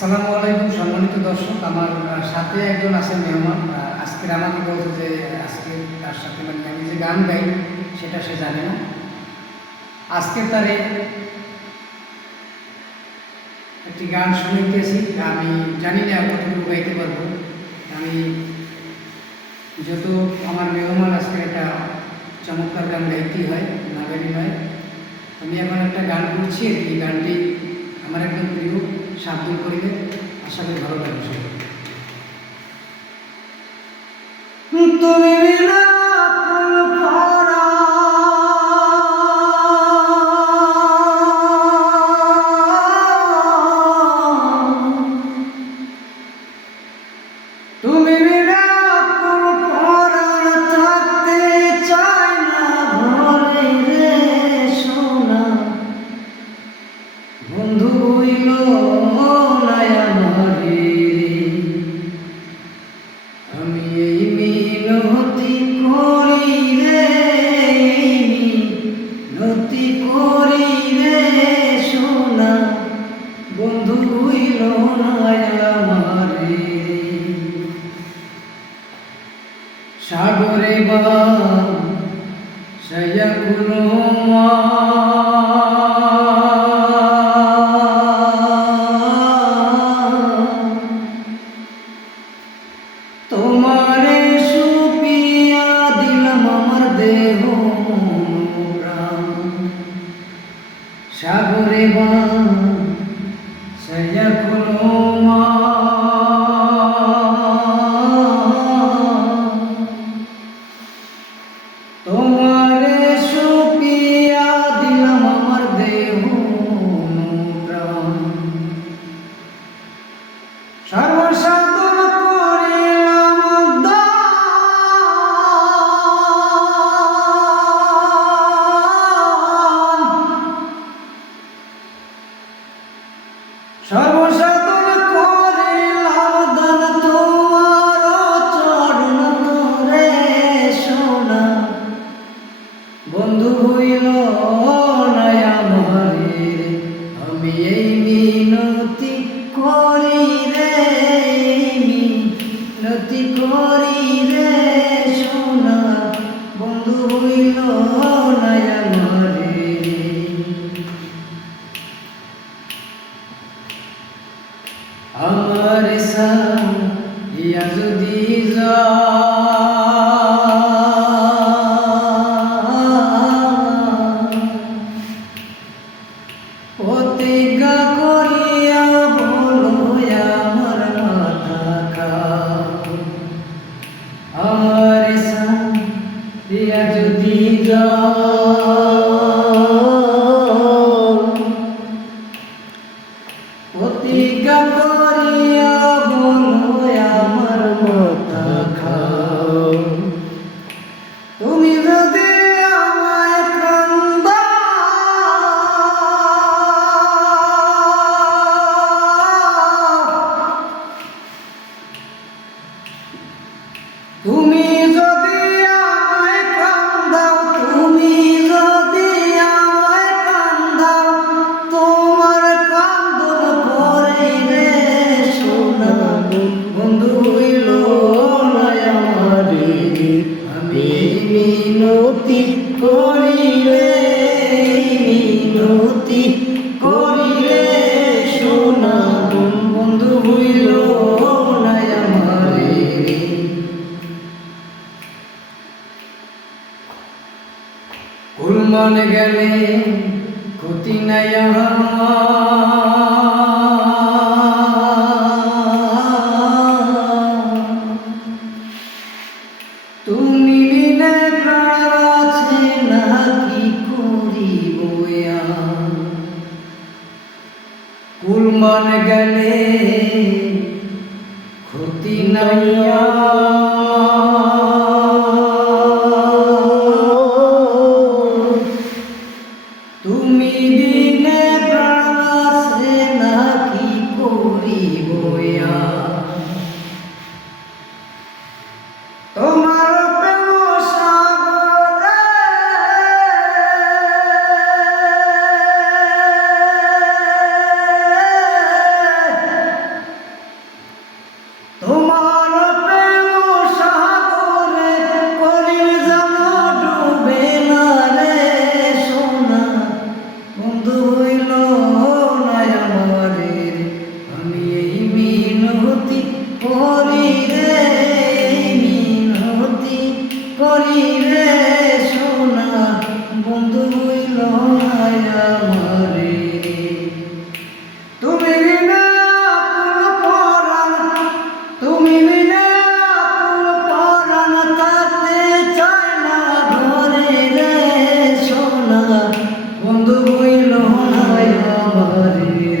আসসালামু আলাইকুম সম্মানিত দর্শক। আমার সাথে একজন আছেন মেহমান। আজকের আমাকে বলছে যে আজকে তার সাথে মানে আমি যে গান গাই সেটা সে জানে না। আজকে তারে একটি গান শুনাইতেছি। আমি জানি না কতটুকু গাইতে পারবো। আমি যেহেতু আমার মেহমান আজকে একটা চমৎকার গান গাইতেই হয়, না গাইতে হয়। আমি এখন একটা গান করছি, এই গানটি আমার একদম প্রিয় শাব্দিক পরিবেশ। আশা করি ভালো লাগবে সবাই। তুমি বিনা কোন পরা তুমি বিনা কোন পরাণ থাকতে চাই না ঘরে রে সোনা বন্ধু হইল নায়া মরে আমি এই মিনতি করি রে মিনতি করি রে সোনা বন্ধু হইল নায়া মরে সাগরে বা সায়া কুলো তোমারে সুপিয়া দিলাম আমার দেহ প্রাণ সাগরে বা সায়া কুলো তোমারে সুপিয়া দিলাম আমার দেহ প্রাণ সর্বসাধন করিলাম দান সর্বসাধন করিলাম দান তোমার চরণ ধরে সোনা বন্ধু হইল নায়া মরে আমি এই মিনতি করি রে মিনতি করি রে সোনা বন্ধু হইল নায়া মরে আমার সাইয়া যদি প্রতিজ্ঞা করিয়া বলো আমার মাথা খাও আমার সাইয়া যদি প্রতিজ্ঞা করিয়া বলো আমার মাথা খাও তুমি যদি আমায় তুমি যদি আমায় কান্দাও তুমি যদি আমায় কান্দাও তোমার কান্দন করে রে সোনা বন্ধু হইল নায়া মরে আমি মিনতি করি রে মিনতি করি রে সোনা বন্ধু হইল নায়া মরে কুলমান গেলে ক্ষতি নাই তুমি বিনে প্রাণ আছে না কি করিব কুলমান গেলে ক্ষতি নাই তুমি বিনে প্রাণ আছে না কি করিব তোমার প্রেম সাগরে বইল না আমারে তুমি বিনা কোনো পরাণ তুমি বিনা কোনো পরাণ থাকতে চায় না ঘরে রে সোনা বন্ধু বইল না আমারে